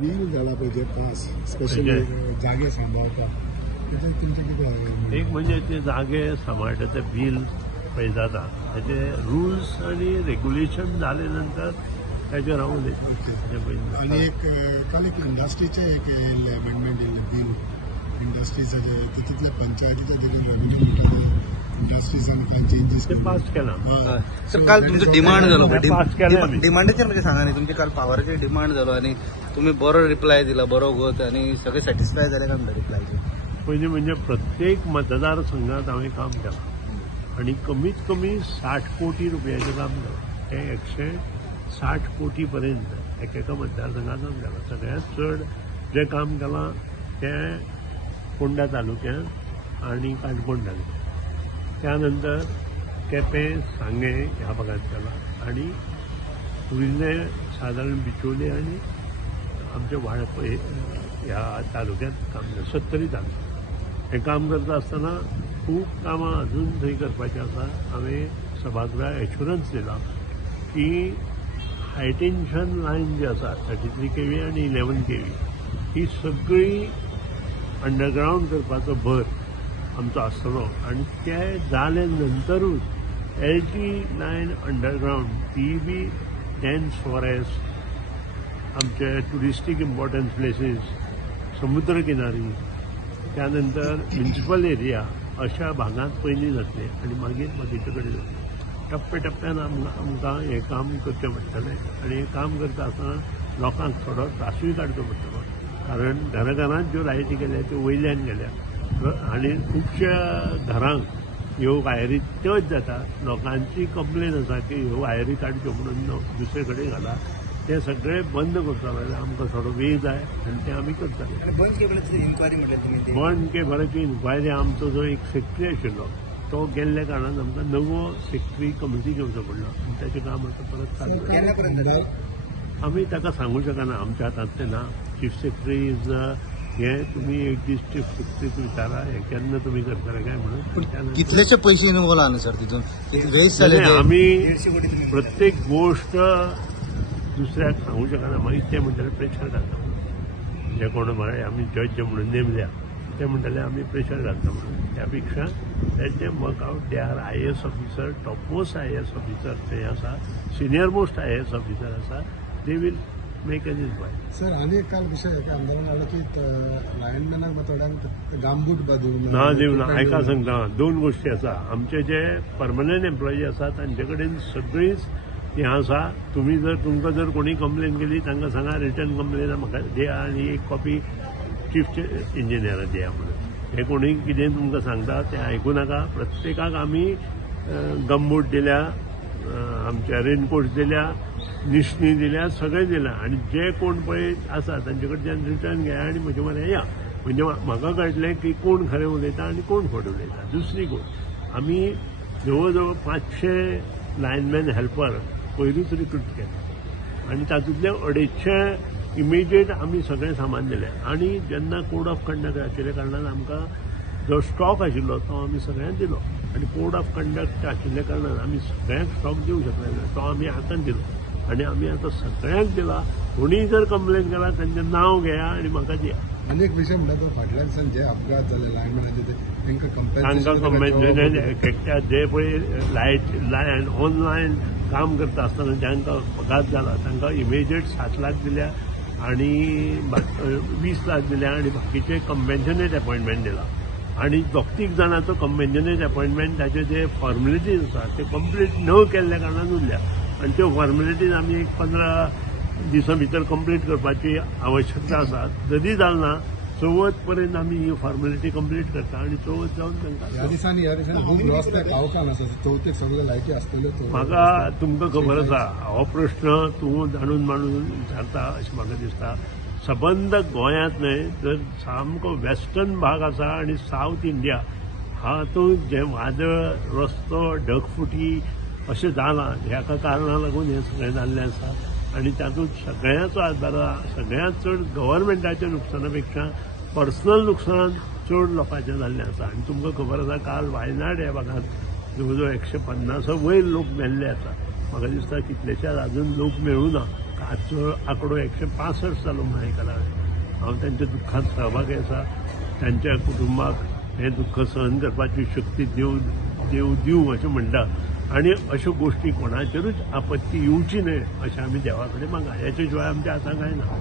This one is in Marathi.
बिल जाला पळय पास स्पेशली जागे सांबाळपाक तेचे तुमचे कितें एक म्हणजे ते जागे सांबाळटा ते बिल पळय जाता तेचे रुल्स आणि रेग्युलेशन जाले नंतर त्याच्यावर हांव उलयतां. आनी एक काल एक इंडस्ट्रीचे एक येयल्लें अमेंडमेंट येयल्लें बिल इंडस्ट्रीजाचे तितूंतले पंचायतीचे देखील रेव्हेन्यू म्हणटाले इंडस्ट्रीजान कांय चेंजीस ते पास केला. सर काल तुमचो डिमांड जालो पास केले आमी. डिमांडाचेर म्हाका सांगा न्ही तुमचे काल पावराचेर डिमांड जालो आनी तुम्ही बरो रिप्लाय दिला बरो गोत आनी सगळे सॅटिस्फाय जाले काय म्हणटा रिप्लायचे. पयलीं म्हणजे प्रत्येक मतदारसंघात हांवें काम केलां आणि कमीत कमी 60 कोटी रुपयाचें काम केलां. ते 160 कोटी पर्यंत एकेका मतदारसंघात काम केलां. सगळ्यांत चड जें काम केलां तें फोंडा तालुक्यांत आणि काणकोण तालुक्यांत. त्यानंतर केपें सांगे ह्या भागात केलां आणि उरिल्ले सादारण बिचोले आणि आमच्या वाळपय ह्या तालुक्यांत काम केलां. 70 तालुके हें काम करता आसतना खूब कामां अजून थंय करपाचीं आसा. हांवें सभागृहाक एश्युरन्स दिला की हाय टेन्शन लायन जी आसा 33 kV आणि 11 kV ही सगळी अंडरग्रावंड करपाचो भर आमचो आसतलो आनी ते जाले नंतरूच LT लायन अंडरग्रावंड ती बी डेन्स फॉरेस्ट आमचे ट्युरिस्टीक इम्पॉर्टंट प्लेसीस समुद्र किनारी त्यानंतर म्युनिसिपल एरिया अशा भागांत पयलीं जातले आनी मागीर बाकीचे कडेन जातले. टप्प्यान आमकां हें काम करचें पडटलें आनी हें काम करता आसतना लोकांक थोडो त्रासूय काडचो पडटलो कारण घराघरांत ज्यो लायटी गेल्या त्यो वयल्यान गेल्या आनी खुबश्या घरांक ह्यो वायरी त्योच जाता. लोकांची कंप्लेन आसा की ह्यो वायरी काडच्यो म्हणून दुसरे कडेन घाला. ते सगळे बंद करता जाल्यार आमकां थोडो वेळ जाय आनी ते आमी करताले. बंद केबलाची इन्क्वायरी म्हटल्यार तुमी बंद केबलाची इन्क्वायरी आमचो जो एक सेक्रेटरी आशिल्लो तो गेल्ल्या कारणान आमकां नवो सेक्रेटरी कमिटी घेवचो पडलो आनी ताचें काम आतां परत चालू. आमी ताका सांगूं शकना आमच्या हातांत तें ना. चीफ सेक्रेटरी इज हें तुमी एक दीस चीफ सेक्रेटरीक विचारा हें केन्ना तुमी करतले काय म्हणून. कितलेशे पयशे इनवॉल्व आहा न्हू सर तितून वेस्ट जाले. आमी प्रत्येक गोश्ट दुसऱ्याक सांगू शकना. मागीर ते म्हणटाले प्रेशर घालता जे कोण म्हळ्यार आमी जज म्हणून नेमल्या ते म्हणटाले आमी प्रेशर घालता म्हणून. त्या पेक्षा let them work out. They are IAS officer top most IAS officer ते आसा सिनियर मोस्ट IAS ऑफिसर आसा. They will make an inquiry. Sir आनी एक काल विशय आंदोलन जालो की लायनमॅनाक थोड्यांक गामबूट दिवंक ना दिवना. आयका सांगता 2 गोश्टी आसा. आमचे जे परमनंट एम्प्लॉई आसा तांचे कडेन सगळीच हें आसा. तुमकां जर कोणी कंप्लेन केली तांकां सांगा रिटर्न कंप्लेन म्हाका दिया आनी एक कॉपी चीफ इंजिनियराक दिया म्हणून. हे कोणी कितें तुमकां सांगता तें आयकूं नाका. प्रत्येकाक आमी गमबूट दिल्या आमच्या रेनकोट्स दिल्या निशणी दिल्या सगळें दिल्या आनी जे कोण पळय आसा तांचे कडच्यान रिटर्न घेया आनी म्हजे म्हऱ्यान या म्हणजे म्हाका कळटलें की कोण खरें उलयता आनी कोण खोट उलयता. दुसरी गोश्ट आमी जवळ जवळ 500 लायनमॅन हेल्पर पयरूच रिक्रूट केले आनी तातूंतले 250 इमिजिएट आमी सगळें सामान दिलें. आनी जेन्ना कोड ऑफ कंडक्ट आशिल्ल्या कारणान आमकां जो स्टॉक आशिल्लो तो आमी सगळ्यांक दिलो आनी कोड ऑफ कंडक्ट आशिल्ल्या कारणान आमी सगळ्यांक स्टॉक दिवंक शकले ना. तो आमी हातान दिलो आनी आमी आतां सगळ्यांक दिला. कोणीय जर कंप्लेन केला तांचें नांव घेया आनी म्हाका दिया. आनी एक विशय म्हणटा तो फाटल्यान जे अपघात जाले लायनमॅनाचे तांकां कंपेन्सेशन एकट्या जे पळय लायट ऑनलायन काम करता आसतना ज्यांका अपघात जाला तांकां इमिजिएट 7 लाख दिल्या आनी 20 लाख दिल्या आनी बाकीचे कंपेन्शनेट अपॉइंटमेंट दिला. आनी 2 जाणांचो कंपेन्शनेट अपॉइंटमेंट ताचे जे फॉर्मेलिटीज आसा ते कंप्लीट न केल्ल्या कारणान उरल्या आनी त्यो फॉर्मेलिटीज आमी एक 15 दिसां भितर कंप्लीट करपाची आवश्यकता आसा. जरी जालना चवथ पर्यंत आमी ही फॉर्मेलिटी कंप्लीट करता आनी चवथ जावन तांकां ह्या दिसांनी खूब लॉस ते पावसान आसा. चवथीक सगळ्यो लायटी आसतल्यो. म्हाका तुमकां खबर आसा हो प्रश्न तूं जाणून माणून विचारता अशें म्हाका दिसता. सबंद गोंयांत न्हय तर सामको वेस्टर्न भाग आसा आनी सावथ इंडिया हातूंत जे वादळ रस्तो ढगफुटी अशें जालां ह्याका कारणां लागून हें सगळें जाल्लें आसा. आनी तातूंत सगळ्यांचो आदार सगळ्यांत चड गव्हर्मेंटाच्या नुकसाना पेक्षा पर्सनल नुकसान चड लोकांचें जाल्लें आसा. आनी तुमकां खबर आसा काल वायनाड ह्या भागांत जवळ जवळ 150 वयर लोक मेल्ले आसा. म्हाका दिसता कितलेशेच अजून लोक मेळूना हाचो आंकडो 165 जालो म्हूण आयकलां हांव त्यांच्या दुख्खांत सहभागी आसा त्यांच्या कुटुंबाक हें दुख्ख सहन करपाची शक्ती देव दिवं अशें म्हणटा आनी अश्यो गोश्टी कोणाचेरूच आपत्ती येवची न्हय अशें आमी देवा कडेन मागता हेचे शिवाय आमचें आतां कांय ना.